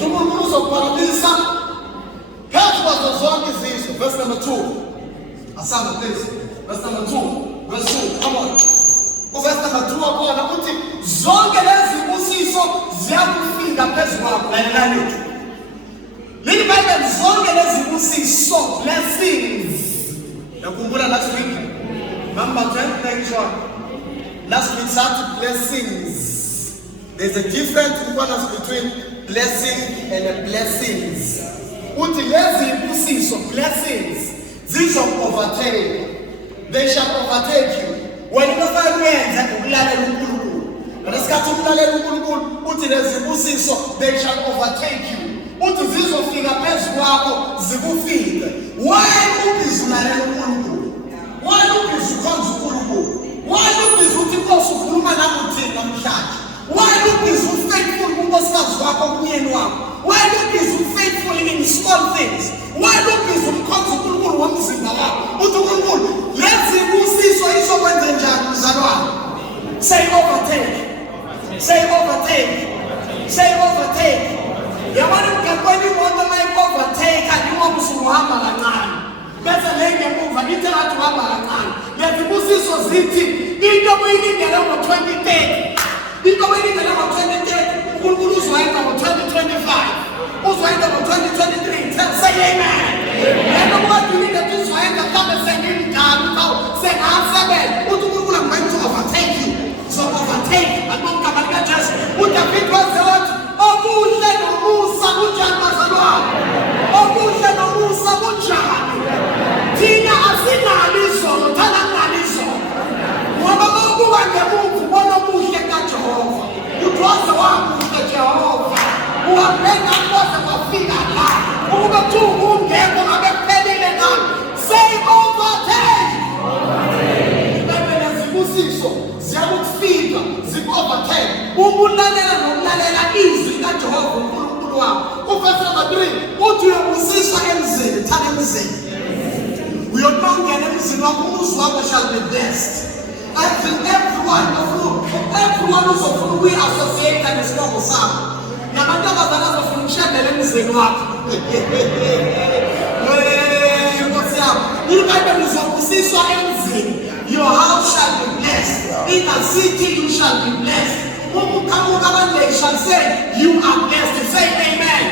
uNkulunkulu uzokuphakamisa phezu kwazo zonke izizwe. Verse number 2. Asamba please. Verse number 2. Verse 2. Come on. Verse number 2 akhona uthi zonke lezi zibusiso ziyakufika phezu kwakho. Lalelani. Leli Bible zonke lezi zibusiso, blessings. Yakhumbula last week. Number 10 make sure. Last week started blessings. There's a difference between blessing and blessings. Uthi lezi zibusiso, blessings, zizokuovertake. They shall overtake you. When you find wenza ukulalela uNkulunkulu. Ngesikhathi ukulalela uNkulunkulu uthi lezi zibusiso, they shall overtake you. Uthi zizofika phezu kwakho zikufike. Why ubizulalela uNkulunkulu? Why ubizukhonza uNkulunkulu? Why ubizuthi Nkosi ukhuluma nakuthina namhlanje? Why ubizufaithful kunkosikazi wakho kumyeni wakho? Why ubizufaithful in small things? Why ubizukhonza uNkulunkulu womzimba wakho? Uthi uNkulunkulu lezi zibusiso izokwenza njani mzalwane? Say overtake. Say overtake. Say overtake. Yabona ukaqweni wonke maye overtake andiwo kusuhamba kancane. Bese lenge emuva ithi ngathi uhamba kancane. Lezi busiso zithi into oyilindele ngo-2030. Into oyilindele ngo-2030 uNkulunkulu uzoyenza ngo-2025. Uzoyenza ngo-2023. Say amen. Yena kwathi ulinde uzoyenza mhlawumbe sengimdala utawu sengasebenza. Uthi uNkulunkulu I'm going to overtake you. So overtake. Anogama likaJesu. uDavid wathi okuhle nomusa kunjani bazalwane? Okuhle nomusa kunjani? Thina asinalo izolo, thana kunalo izolo. Ngoba ukuba ngemuva ubona okuhle kaJehova. Udwaze wamuhle Jehova. Uwabheka kwaze kwafika la. Ukuba kuthi ungekho ngabe kuphelile ngani. Say overtake. Ibhayibheli zibusiso ziyakufika zikuovertake. Ukulalela nokulalela izwi kaJehova uNkulunkulu wakho. Verse number 3 uthi uyabusiswa emzini, thana emzini. Uyotongena emzini wakho umuzi wakho shall be blessed. I think everyone uzofuna ukuyi-associate nesibongo sakho. Namantombazana azofuna ukushadela emzini wakho. Nkosi yami, iBhayibheli uzobusiswa emzini. Your house shall be blessed. In the city you shall be blessed. They shall say, you are blessed. Say amen.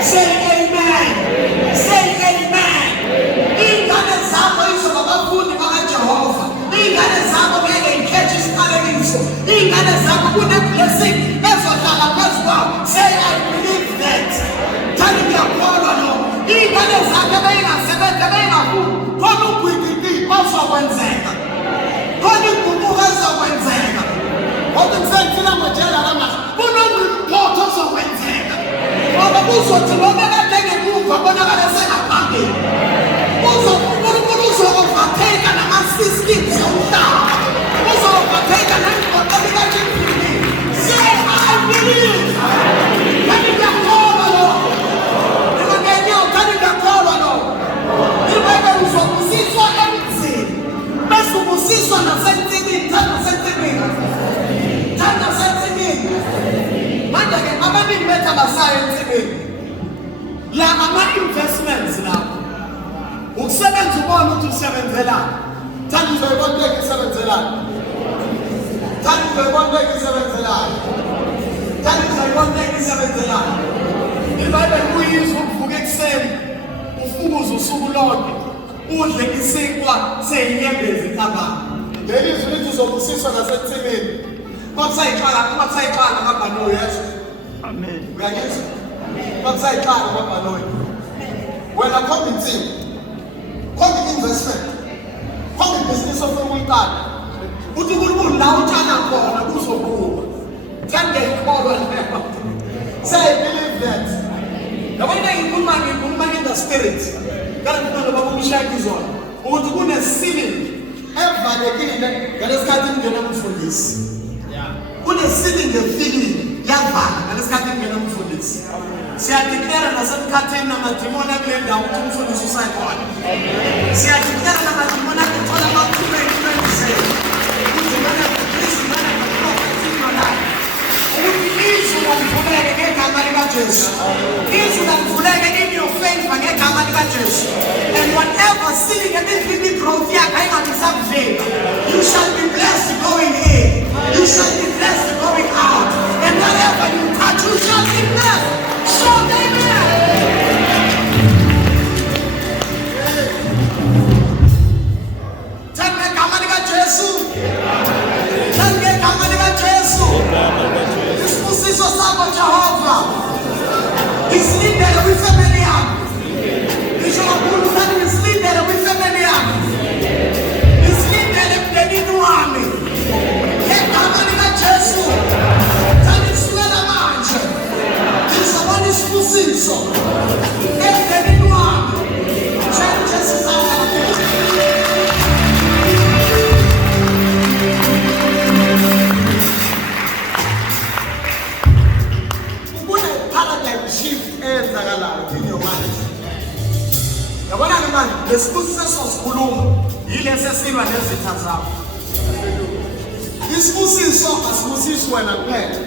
Say amen. Say amen. Ingane zakho izobabafundi bakaJehova. Ingane zakho ngeke ikhethe isiqalekiso. Ingane zakho kune-blessing ezohlala phezu kwawo. Say I believe that. Thani ngiyakholwa lo. Ingane zakho beyingasebenzi beyingafundi. Khona ugwigidi bazokwenzeka. Khona iguquko ezokwenzeka. What I'm saying to them, kunompotho ozokwenzeka. Ngoba kuzothi noma kade ngemuva bonakala sengaphambili. uNkulunkulu uzo-overtake nama-systems omhlaba. Uzo-overtake nengqondo likaJesu. Say I believe. Thani ngiyakholwa lokho. Ngenyawo thani ngiyakholwa lokho. Ibhayibheli uzobusiswa emzini. Bese ubusiswa nasensimini, thana nasensimini. Manje-ke abaningi bethu abasayo ensimini. La ama-investments lapho. Ukusebenza ubona ukuthi usebenzelani. Thanda uzoyibona into isebenzelani. Thanda uzoyibona into isebenzelani. Thanda uzoyibona into isebenzelani. IBhayibheli kuyizwa ukuvuka ekuseni, ufukuze usuku lonke, udle isinkwa seyinyembezi ntambama. Leli izwi lithi uzobusiswa nasensimini. Makusayixala ngabhanoyi yesu. Amen. Uyangizwa? Makusayixala ngabhanoyi. Wena khomba insini. Khomba investment. Khomba ibhizinisi ofuna uyiqala. Uthi uNkulunkulu la utshala khona kuzokhula. Thani ngiyakholwa leyo. Say I believe that. Yabona ngikhuluma in the spirit. Kanti kuno bakumshaya izona. Uthi kune ceiling evalekile ngalesikhathi ngena umfundisi. Kune ceiling efilini yavala ngalesikhathi ngena umfundisi. Siyadeclare nasemkhathini namadimoni akule ndawo ukuthi umfundisi usayikhona. Siyadeclare namadimoni akuthola amathuba ekubenzeni. Izimana ukuthi izwi lomvuleke ngeke likaJesu. Izwi lakuvuleke in your favor ngegama likaJesu. And whatever sinning ebidlini growth yakho ayingabisakuvela, you shall be blessed going in. You shall be blessed going out. And whatever you touch, you shall be blessed. So amen. Tell me gama likaJesu. Tell me gama likaJesu. Isibusiso sakho Jehova. Isilindele kwifamily yakho. Ngisho kakhulu ukuthi ngisilindele kwifamily yakho. Isilindele emndenini wami. Ngegama likaJesu. Kanti kusukela manje ngizobona isibusiso emndenini wami. Changes is in your mind. Yabona ke manje lesibusiso sosikhuluma yilesi esilwa nezitha zakho. Isibusiso asibusisi wena kuphela.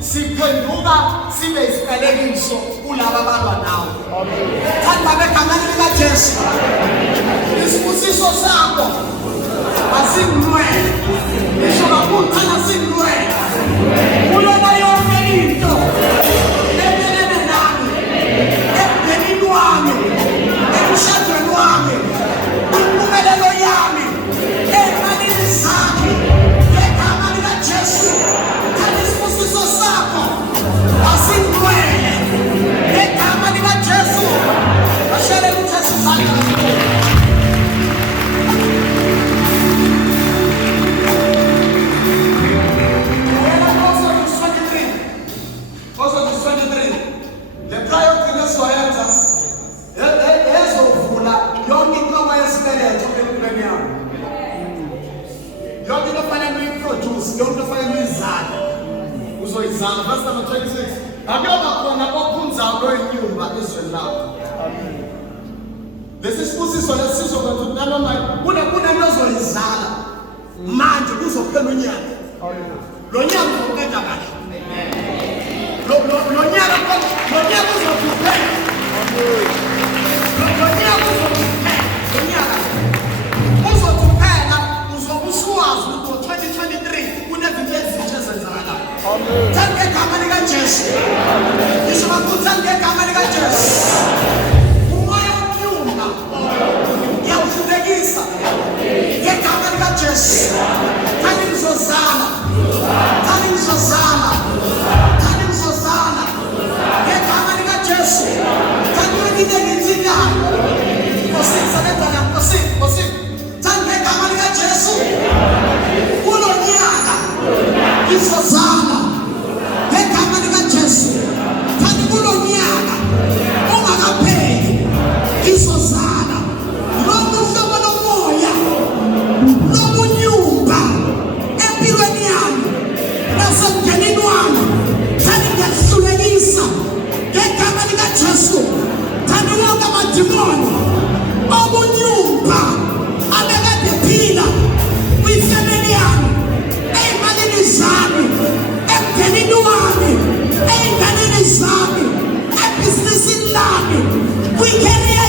Siphenduka sibe isiqalekiso kulabo abalwa nawe. Kanti babegama likaJesu. Isibusiso sakho asinwele. Ngisho kakhulu kana sinwele. Kulona yonke into emshadweni wami, impumelelo yami, ey'malini zami, ngegama likaJesu. Kanti isibusiso sakho asinwele ngegama likaJesu. Bashalela uJesu izandla. Also 23. The prior thing soyenza ezovula yonke inkomo yesibeletho empilweni yami. Yonke into ofanele uyiproduce, yonke into ofanele uyizale, uzoyizala. Verse number 26. Akuyoba khona ophunzayo loyinyumba ezweni lakho. Lesi sibusiso lesizokwenza ukuthi nanoma kunento ozoyizala manje kuzophela unyaka. Lo nyaka uzoqeda kahle. Lo nyaka uzokuphela. Uzokuphela uzobusuwazi ukuthi 2023 kunezinto ezintsha ezenzakalayo. Thank ngegama likaJesu. Ngisho bakuthi ngegama likaJesu. Umoya omnyumba ngiyawuhlulekisa ngegama likaJesu. Kanti ngizozala. Kanti ngizozala. Kanti ngizozala. Ngegama likaJesu. Kanti ngide ngithinayo. Nkosi. Kanti ngegama likaJesu. Kulo nyaka ngizozala. Ngegama likaJesu. Kanti kulo nyaka ungakapheli ngizozala. Lokhu hlobo lomoya lobunyumba empilweni yami nasemndenini wami, kanti ngiyahlulekisa ngegama likaJesu. Kanti wonke amadimoni obunyumba abekade phila kwifamily yami, ey'malini zami, emndenini wami, ey'nganeni zami, ebhizinisini lami, kwikheria